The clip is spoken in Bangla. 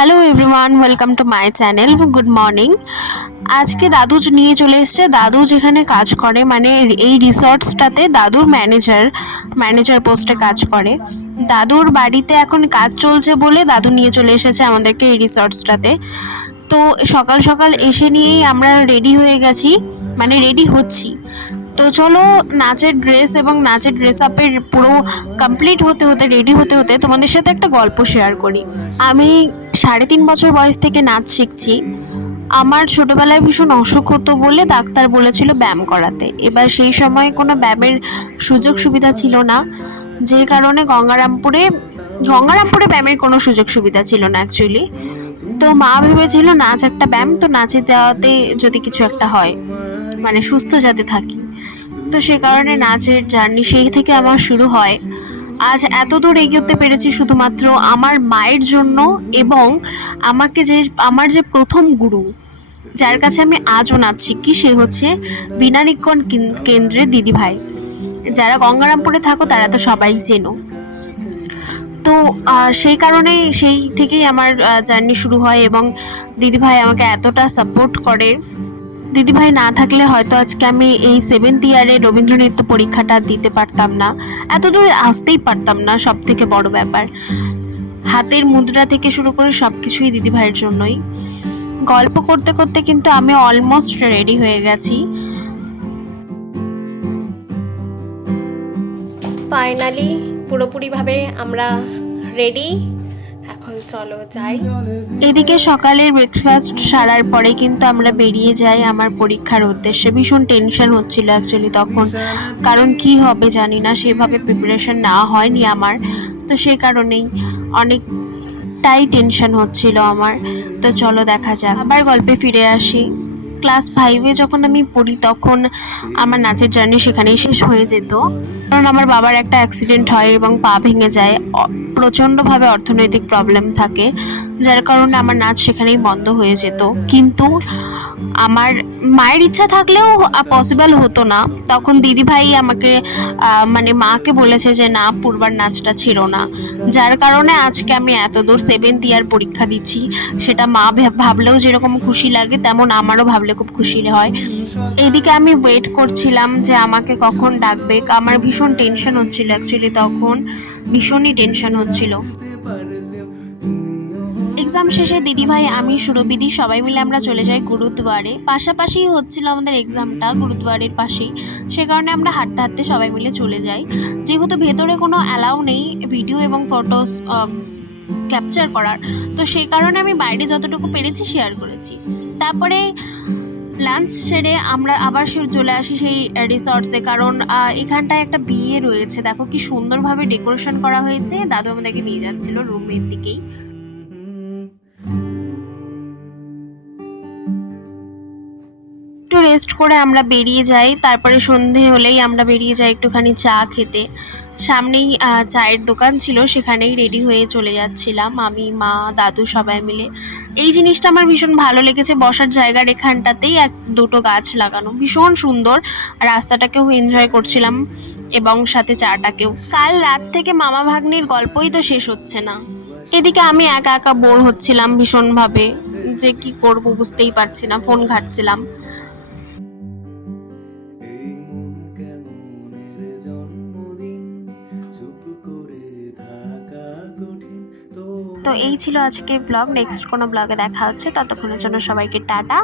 Hello everyone, welcome to my channel. Good morning. আজকে দাদু নিয়ে চলে এসছে। দাদু যেখানে কাজ করে, মানে এই রিসর্টসটাতে দাদুর ম্যানেজার পোস্টে কাজ করে। দাদুর বাড়িতে এখন কাজ চলছে বলে দাদু নিয়ে চলে এসেছে আমাদেরকে এই রিসর্টসটাতে। তো সকাল সকাল এসে নিয়েই আমরা রেডি হয়ে গেছি, মানে রেডি হচ্ছি। তো চলো, নাচের ড্রেস এবং নাচের ড্রেস আপের পুরো কমপ্লিট হতে হতে রেডি হতে হতে তোমাদের সাথে একটা গল্প শেয়ার করি। আমি 3.5 বছর বয়স থেকে নাচ শিখছি। আমার ছোটবেলায় ভীষণ অসুখ হতো বলে ডাক্তার বলেছিল ব্যায়াম করাতে। এবার সেই সময় কোনো ব্যায়ামের সুযোগ সুবিধা ছিল না, যে কারণে গঙ্গারামপুরে ব্যায়ামের কোনো সুযোগ সুবিধা ছিল না অ্যাকচুয়ালি। তো মা ভেবেছিল নাচ একটা ব্যায়াম, তো নাচে দেওয়াতে যদি কিছু একটা হয়, মানে সুস্থ যাতে থাকি। তো সে কারণে নাচের জার্নি সেই থেকে আমার শুরু হয়। আজ এত দূর এগোতে পেরেছি শুধুমাত্র আমার মায়ের জন্য, এবং আমার যে প্রথম গুরু, যার কাছে আমি আজও নাচ শিখি, সে হচ্ছে বিনানিকন কেন্দ্রের দিদিভাই। যারা গঙ্গারামপুরে থাকো তারা তো সবাই চেনো। তো সেই কারণে সেই থেকেই আমার জার্নি শুরু হয়, এবং দিদিভাই আমাকে এতটা সাপোর্ট করে। দিদিভাই না থাকলে হয়তো আজকে আমি এই 7th ইয়ারে রবীন্দ্র নৃত্য পরীক্ষাটা দিতে পারতাম না, এত দূরে আসতেই পারতাম না। সব থেকে বড় ব্যাপার, হাতের মুদ্রা থেকে শুরু করে সব কিছুই দিদিভাইয়ের জন্যই। গল্প করতে করতে কিন্তু আমি অলমোস্ট রেডি হয়ে গেছি। ফাইনালি পুরোপুরিভাবে আমরা রেডি। এখন চলো যাই। এদিকে সকালের ব্রেকফাস্ট সারার পরে কিন্তু আমরা বেরিয়ে যাই আমার পরীক্ষার উদ্দেশ্যে। ভীষণ টেনশন হচ্ছিল অ্যাকচুয়ালি তখন, কারণ কি হবে জানি না, সেভাবে প্রিপারেশন নেওয়া হয়নি আমার। তো সে কারণেই অনেকটাই টেনশন হচ্ছিল আমার। তো চলো দেখা যাক। আবার গল্পে ফিরে আসি। ক্লাস 5-এ যখন আমি পড়ি তখন আমার নাচের জার্নি সেখানেই শেষ হয়ে যেত, কারণ আমার বাবার একটা অ্যাক্সিডেন্ট হয় এবং পা ভেঙে যায়। প্রচণ্ডভাবে অর্থনৈতিক প্রবলেম থাকে, যার কারণে আমার নাচ সেখানেই বন্ধ হয়ে যেত। কিন্তু আমার মায়ের ইচ্ছা থাকলেও পসিবল হতো না। তখন দিদিভাই আমাকে মানে মাকে বলেছে যে না, পূর্বার নাচটা ছিল না, যার কারণে আজকে আমি এত দূর 7th ইয়ার পরীক্ষা দিচ্ছি। সেটা মা ভাবলেও যেরকম খুশি লাগে, তেমন আমারও ভাবলে খুব খুশি হয়। এইদিকে আমি ওয়েট করছিলাম যে আমাকে কখন ডাকবে। আমার ভীষণ টেনশন হচ্ছিল অ্যাকচুয়ালি তখন, ভীষণই টেনশন হচ্ছিল। এক্সাম শেষে দিদিভাই, আমি, সুরবিদি সবাই মিলে আমরা চলে যাই গুরুদুয়ারে। পাশাপাশি হচ্ছিল আমাদের এক্সামটা গুরুদুয়ারের পাশেই, সে কারণে আমরা হাঁটতে হাঁটতে সবাই মিলে চলে যাই। যেহেতু ভেতরে কোনো অ্যালাউ নেই ভিডিও এবং ফটোস ক্যাপচার করার, তো সেই কারণে আমি বাইরে যতটুকু পেরেছি শেয়ার করেছি। তারপরে লাঞ্চ সেরে আমরা আবার চলে আসি সেই রিসর্টসে, কারণ এখানটায় একটা বিয়ে রয়েছে। দেখো কি সুন্দরভাবে ডেকোরেশন করা হয়েছে। দাদু আমাদেরকে নিয়ে যাচ্ছিল রুমের দিকেই। একটু রেস্ট করে আমরা বেরিয়ে যাই। তারপরে সন্ধে হলেই আমরা বেরিয়ে যাই একটুখানি চা খেতে। সামনেই চায়ের দোকান ছিল, সেখানেই রেডি হয়ে চলে যাচ্ছিলাম আমি, মা, দাদু সবাই মিলে। এই জিনিসটা আমার ভীষণ ভালো লেগেছে, বসার জায়গার এখানটাতেই দুটো গাছ লাগানো, ভীষণ সুন্দর। রাস্তাটাকেও এনজয় করছিলাম এবং সাথে চাটাকেও। কাল রাত থেকে মামা ভাগ্নির গল্পই তো শেষ হচ্ছে না। এদিকে আমি একা একা বোর হচ্ছিলাম ভীষণভাবে, যে কি করব বুঝতেই পারছি না, ফোন ঘাঁটছিলাম। তো এই ছিল আজকের ব্লগ। নেক্সট কোনো ব্লগে দেখা হচ্ছে, ততক্ষণের জন্য সবাইকে টাটা।